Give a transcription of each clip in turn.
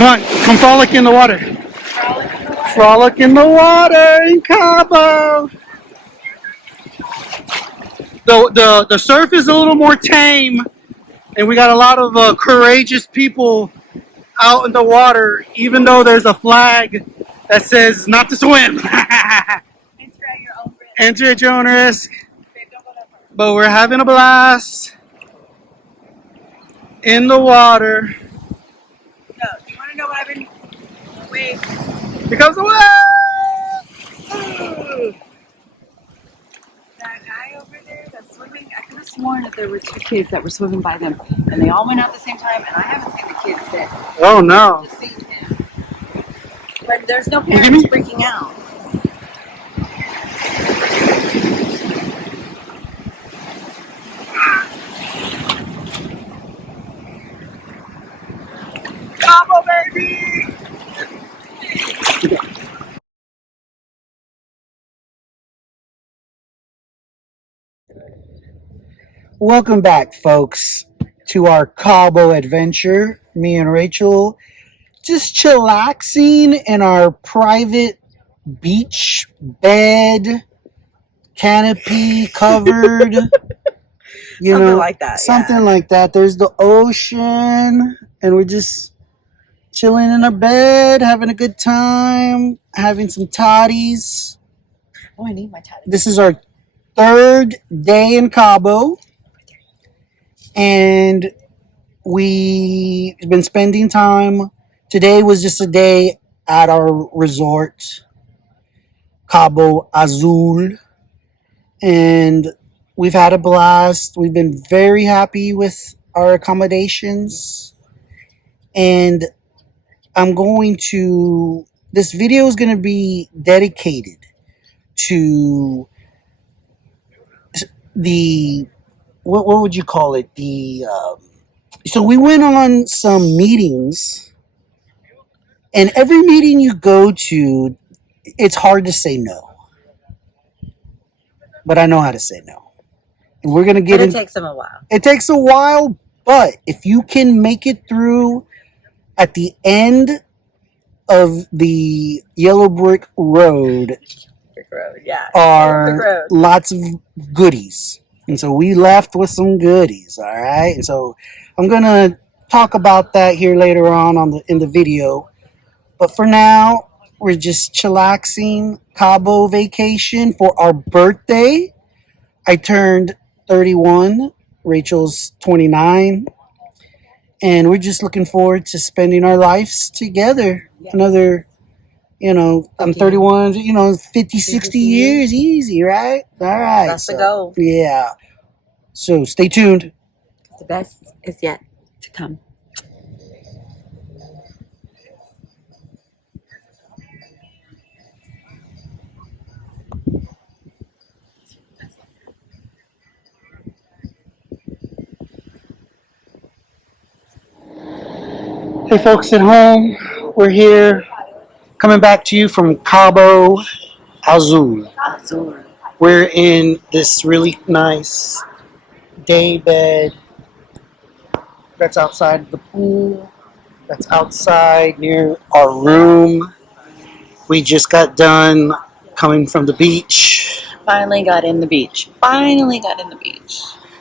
Come on, come frolic in the water. Frolic in the water in Cabo. The surf is a little more tame, and we got a lot of courageous people out in the water, even though there's a flag that says not to swim. Enter at your own risk. Enter at your own risk. Babe, don't go that far. But we're having a blast in the water. So, do you want to know what I've been waiting? Here comes the wave! That guy over there that's swimming, I could have sworn that there were two kids that were swimming by them, and they all went out at the same time, and I haven't seen the kids that Oh no. just seen him. But there's no parents freaking out. Cabo, baby! Welcome back, folks, to our Cabo adventure. Me and Rachel just chillaxing in our private beach bed, canopy covered. Something like that, Something like that. There's the ocean, and we're just chilling in our bed, having a good time, having some toddies. Oh, I need my tattoos. This is our third day in Cabo, and we've been spending time. Today was just a day at our resort, Cabo Azul, and we've had a blast. We've been very happy with our accommodations, and this video is going to be dedicated to what would you call it? So we went on some meetings, and every meeting you go to, it's hard to say no. But I know how to say no. And we're going to get It takes them a while. It takes a while, but if you can make it through at the end of the Yellow Brick Road, are lots of goodies. And so we left with some goodies, all right? And so I'm going to talk about that here later on in the video. But for now, we're just chillaxing, Cabo vacation for our birthday. I turned 31, Rachel's 29, and we're just looking forward to spending our lives together. Yes. Another, I'm 31, 50, 60 years, easy, right? All right. That's the goal. Yeah. So stay tuned. The best is yet to come. Hey folks at home, we're here coming back to you from Cabo Azul. We're in this really nice day bed that's outside the pool, that's outside near our room. We just got done coming from the beach. Finally got in the beach.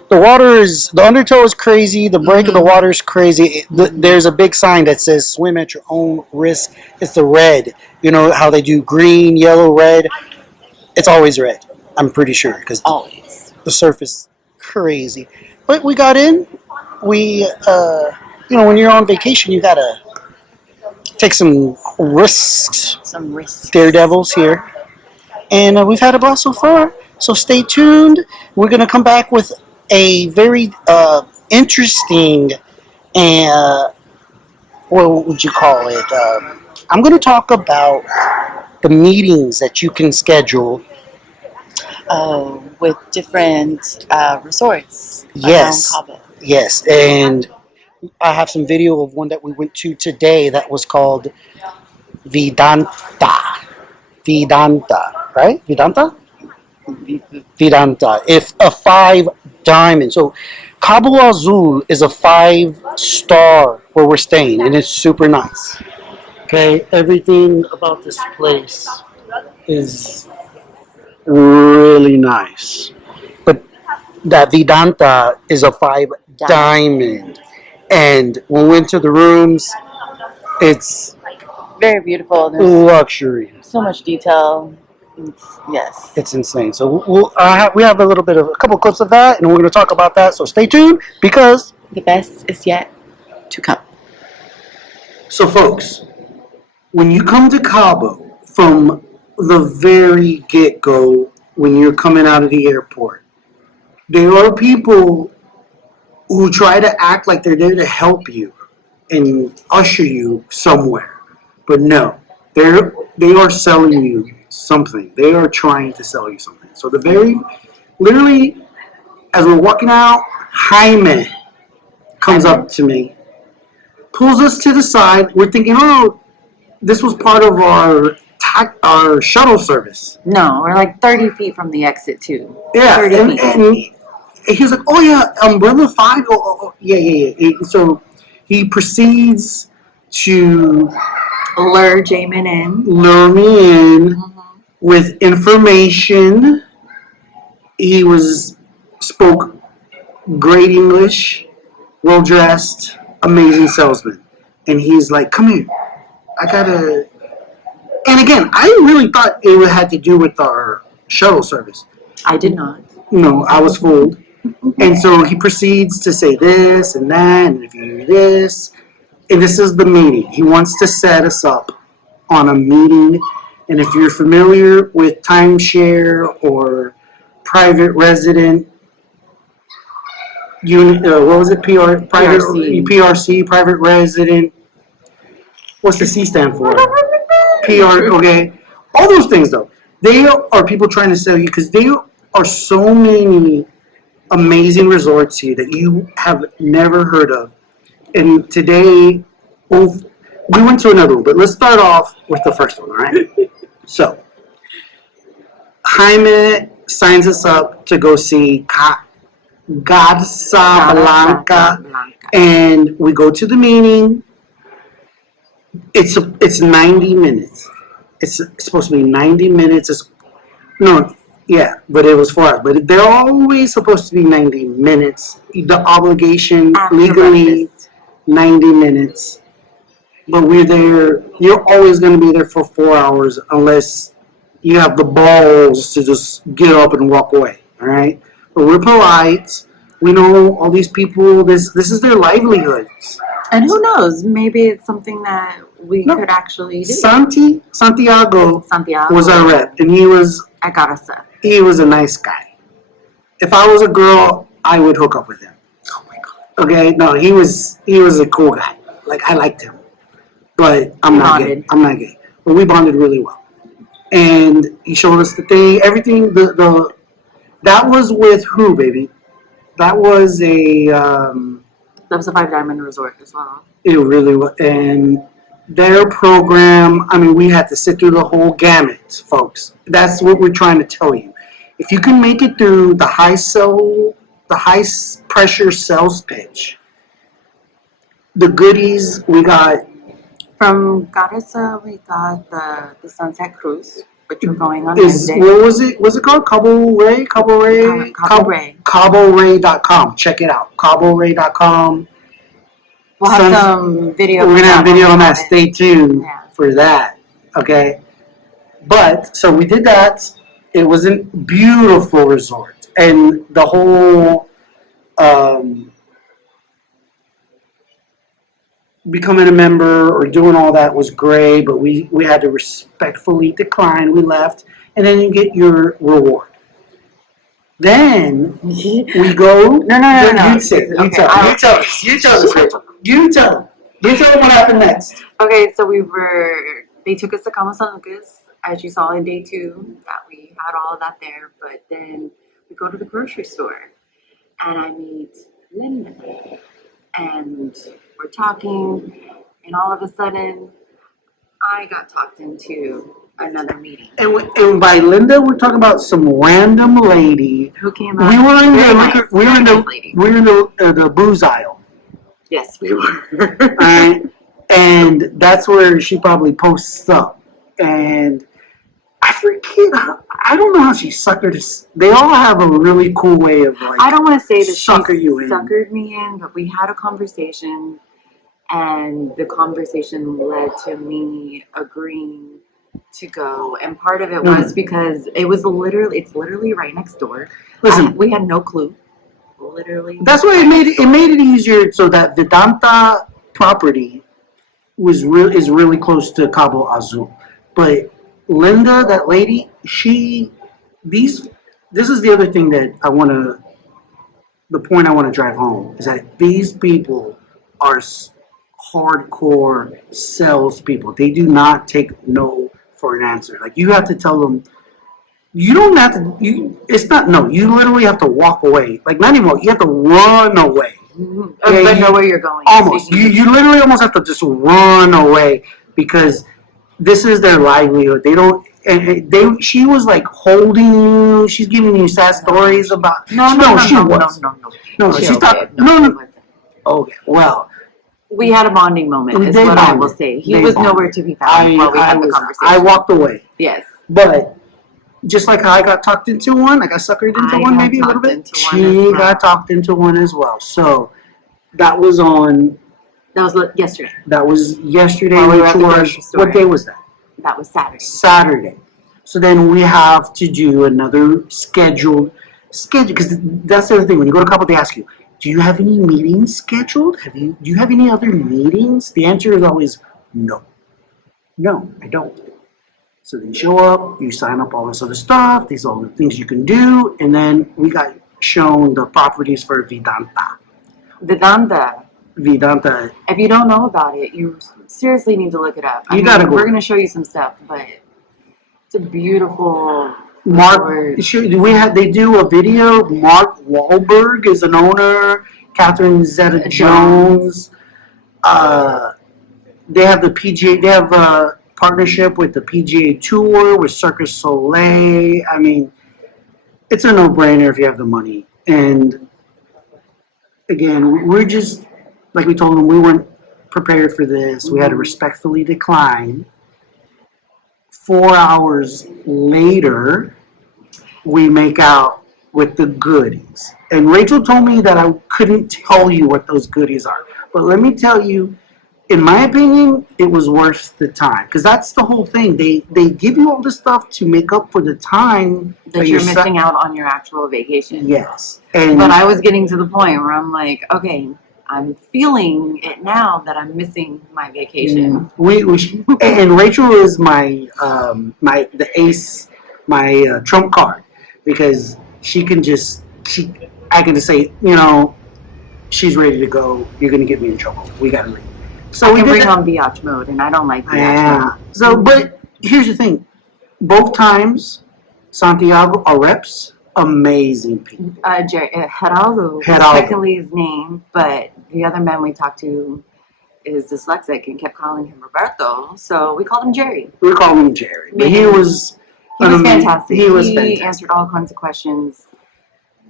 The undertow is crazy. The break of the water is crazy. There's a big sign that says swim at your own risk. It's the red. You know how they do green, yellow, red? It's always red. I'm pretty sure because the surf is crazy. But we got in. We, when you're on vacation, you gotta take some risks. Daredevils here. And we've had a blast so far. So stay tuned. We're going to come back with a very interesting and what would you call it? I'm going to talk about the meetings that you can schedule. With different resorts. Yes. Around Cabo. Yes. And I have some video of one that we went to today that was called Vidanta. Right? Vidanta? If a 5 diamond. So Cabo Azul is a 5-star where we're staying, and it's super nice. Okay, everything about this place is really nice. But that Vidanta is a five diamond. And when we went to the rooms, it's Very beautiful. There's luxury. so much detail. Yes. It's insane. So we have a little bit of a couple clips of that, and we're going to talk about that. So stay tuned because. The best is yet to come. So, folks, when you come to Cabo from the very get go, when you're coming out of the airport, there are people who try to act like they're there to help you and usher you somewhere. But no, they are selling you something. They are trying to sell you something. So literally, as we're walking out, Jaime comes up to me, pulls us to the side. We're thinking, oh, this was part of our shuttle service. No, we're like 30 feet from the exit, too. Yeah, 30 feet. and he was like, oh yeah, Umbrella 5? Oh, yeah. So he proceeds to Lure Jamin in. lure me in with information. He spoke great English, well dressed, amazing salesman. And he's like, come here. I gotta. And again, I really thought it had to do with our shuttle service. I did not. No, I was fooled. And so he proceeds to say this and that, and if you do this, and this is the meeting. He wants to set us up on a meeting. And if you're familiar with timeshare or private resident unit, what was it? PRC, private resident. What's the C stand for? PR. Okay, all those things though. They are people trying to sell you because there are so many amazing resorts here that you have never heard of. And today, we went to another one, but let's start off with the first one, all right? So, Jaime signs us up to go see Garza Blanca, and we go to the meeting. It's 90 minutes. It's supposed to be 90 minutes. But it was 4 hours. But they're always supposed to be 90 minutes. The obligation legally breakfast. 90 minutes. But we're there. You're always going to be there for 4 hours unless you have the balls to just get up and walk away. All right. But we're polite. We know all these people. This is their livelihoods. And who knows? Maybe it's something that we could actually do. Santiago Santiago was our rep, and he was a nice guy. If I was a girl, I would hook up with him. Oh my god. Okay, no, he was a cool guy. Like I liked him, but I'm not gay. But we bonded really well, and he showed us the thing, everything. That was with who, baby? That was That was a 5 diamond resort as well. It really was, and their program. I mean, we had to sit through the whole gamut, folks. That's what we're trying to tell you. If you can make it through the high pressure sales pitch, the goodies we got. From Garza, we got the Sunset Cruise, which we're going on Wednesday. What was it? Was it called Cabo Ray? Cabo Ray? CaboRay.com. Check it out. CaboRay.com. We'll have some video. We're going to have video on that. Stay tuned for that. Okay? But, so we did that. It was a beautiful resort. And the whole becoming a member or doing all that was great, but we had to respectfully decline. We left, and then you get your reward. Then we go. No. You tell them what happened next. Okay, so they took us to Cabo San Lucas, as you saw in day 2, that we had all of that there, but then we go to the grocery store, and I meet Linda, and we're talking, and all of a sudden, I got talked into another meeting. And by Linda, we're talking about some random lady who came out. We were in the booze aisle. Yes, we were. Right, and and that's where she probably posts up. And I forget. I don't know how she suckered us. They all have a really cool way of like. I don't want to say that she you suckered me in, but we had a conversation, and the conversation led to me agreeing to go. And part of it was because it's literally right next door. Listen, we had no clue. Literally. That's why it made it easier so that Vedanta property is really close to Cabo Azul. But Linda, that lady, this is the other thing that the point I want to drive home is that these people are hardcore salespeople. They do not take no for an answer. Like, you have to tell them, you don't have to, it's not, no, you literally have to walk away. Like, not even walk, you have to run away. But know where you're going. Almost. You literally almost have to just run away because this is their livelihood. They don't. And she was like holding you. She's giving you sad stories about. No, She's not. No. Okay. Well, we had a bonding moment. Is what I will say. He was nowhere to be found while we had the conversation. I walked away. Yes. But just like how I got talked into one, I got suckered into one maybe a little bit. She got talked into one as well. So that was on. That was yesterday. That was yesterday. What day was that? That was Saturday. Saturday. So then we have to do another schedule because that's the other thing. When you go to Cabo, they ask you, "Do you have any meetings scheduled? Do you have any other meetings?" The answer is always no. No, I don't. So then you show up, you sign up all this other stuff. These are all the things you can do, and then we got shown the properties for Vedanta. Vedanta. If you don't know about it, you seriously need to look it up. We're going to show you some stuff, but it's a beautiful. They do a video. Mark Wahlberg is an owner. Catherine Zeta-Jones. They have the PGA. They have a partnership with the PGA Tour with Cirque du Soleil. I mean, it's a no-brainer if you have the money. And again, we're just. Like we told them, we weren't prepared for this. We had to respectfully decline. 4 hours later, we make out with the goodies. And Rachel told me that I couldn't tell you what those goodies are. But let me tell you, in my opinion, it was worth the time. Because that's the whole thing. They give you all this stuff to make up for the time that you're missing out on your actual vacation. Yes. But I was getting to the point where I'm like, okay, I'm feeling it now that I'm missing my vacation. And Rachel is my ace, my trump card, because I can just say, she's ready to go. You're gonna get me in trouble. We gotta leave. So we bring on biatch mode, and I don't like biatch mode. So, but here's the thing: both times, Santiago are reps. Amazing people. Geraldo is technically his name, but the other man we talked to is dyslexic and kept calling him Roberto, so we called him Jerry. We called him Jerry. But he was fantastic. He answered all kinds of questions.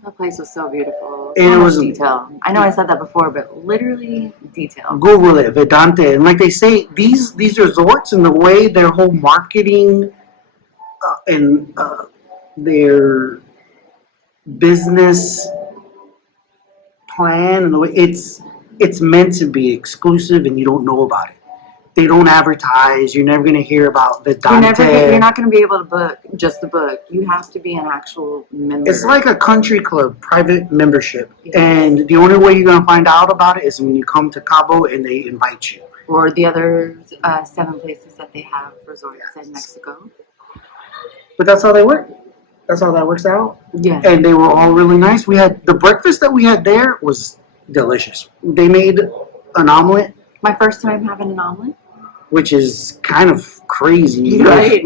The place was so beautiful. So much detail. I know I said that before, but literally detail. Google it, Vedanta. And like they say, these resorts and the way their whole marketing and their business plan and the way it's meant to be exclusive, and you don't know about it. They don't advertise. You're never going to hear about Vedanta. You're not going to be able to book just the book. You have to be an actual member. It's like a country club, private membership. Yes. And the only way you're going to find out about it is when you come to Cabo and they invite you. Or the other 7 places that they have resorts in Mexico. But that's how they work. That's how that works out. Yeah. And they were all really nice. We had the breakfast that we had there was delicious. They made an omelet. My first time having an omelet. Which is kind of crazy. Right.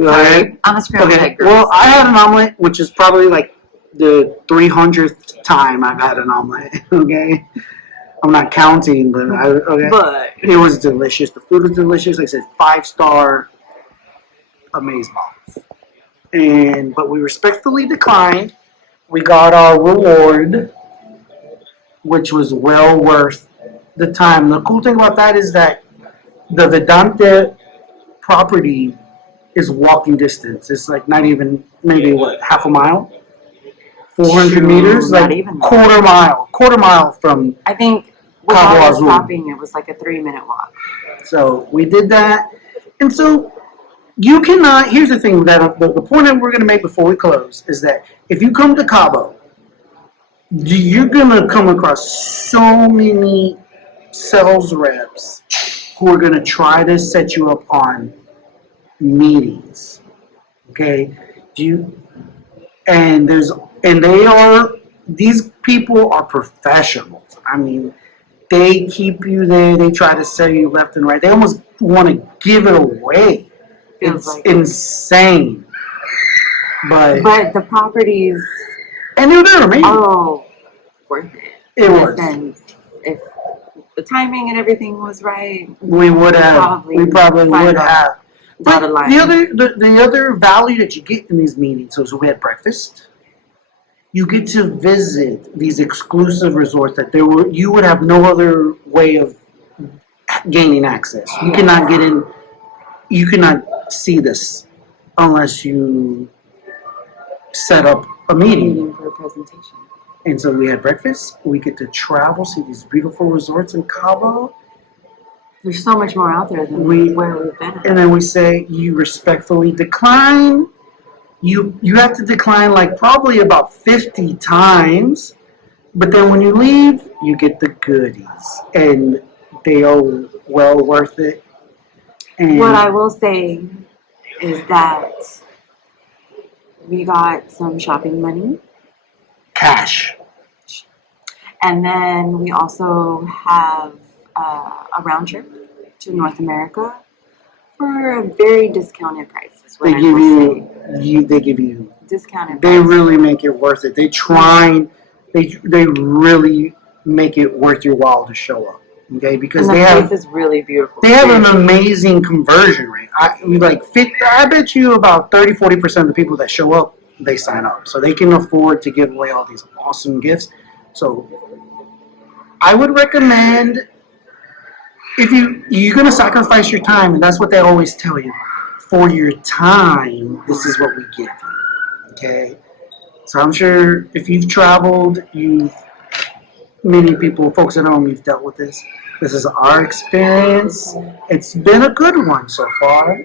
I'm a scrambled egg girl. Well, I had an omelet, which is probably like the 300th time I've had an omelet. Okay. I'm not counting, but But it was delicious. The food was delicious. Like I said, 5-star amazeballs. But we respectfully declined. We got our reward, which was well worth the time. The cool thing about that is that the Vedanta property is walking distance. It's like not even maybe what half a mile, 400 True, meters, not like even that. quarter mile from I think Cabo without us Azul. stopping, it was like a 3-minute walk. So we did that, and so you cannot. Here's the thing that the point that we're going to make before we close is that if you come to Cabo, you're going to come across so many sales reps who are going to try to set you up on meetings. Okay, do you? And there's and they are these people are professionals. I mean, they keep you there. They try to sell you left and right. They almost want to give it away. Feels It's like insane. But But the properties and they're amazing. are worth it. It in a was. sense. If the timing and everything was right, We would have. We probably would have. But the other value that you get in these meetings is we had breakfast. You get to visit these exclusive resorts that you would have no other way of gaining access. You cannot get in. You cannot see this unless you set up a meeting for a presentation. And so we had breakfast. We get to travel, see these beautiful resorts in Cabo. There's so much more out there than where we've been at. And then we say you respectfully decline. You have to decline like probably about 50 times. But then when you leave, you get the goodies. And they are well worth it. And what I will say is that we got some shopping money. Cash. And then we also have a round trip to North America for a very discounted price. Is what They give you discounted. They really make it worth it. They try. They really make it worth your while to show up. Okay, because and the place is really beautiful. They have an amazing conversion rate. I bet you about 30-40% of the people that show up, they sign up, so they can afford to give away all these awesome gifts. So I would recommend, if you're going to sacrifice your time, and that's what they always tell you, for your time, this is what we give you. Okay, so I'm sure if you've traveled, many people, folks at home, you've dealt with this. This is our experience. It's been a good one so far.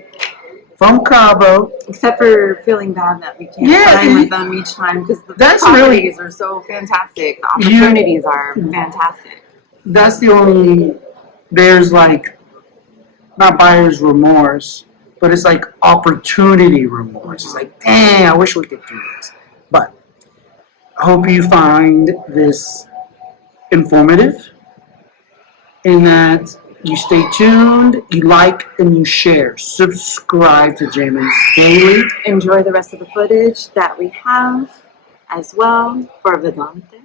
From Cabo. Except for feeling bad that we can't sign with them each time because the properties are so fantastic. The opportunities are fantastic. That's the only, there's like, not buyer's remorse, but it's like opportunity remorse. It's like, dang, I wish we could do this. But I hope you find this informative, in that you stay tuned, you like, and you share. Subscribe to Jamin's Daily. Enjoy the rest of the footage that we have as well for Vedante.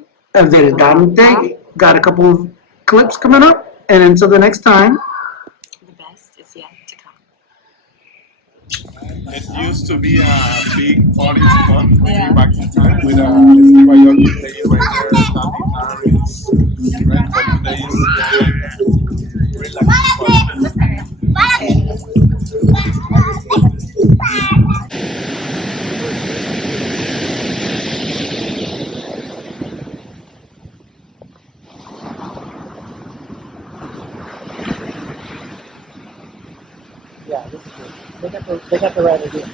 Got a couple of clips coming up, and until the next time, the best is yet to come. It used to be a big party spot back in time with a karaoke player right there, Tommy Harris, right? But today is more like a relaxed spot. yeah, this is good. They got the right idea.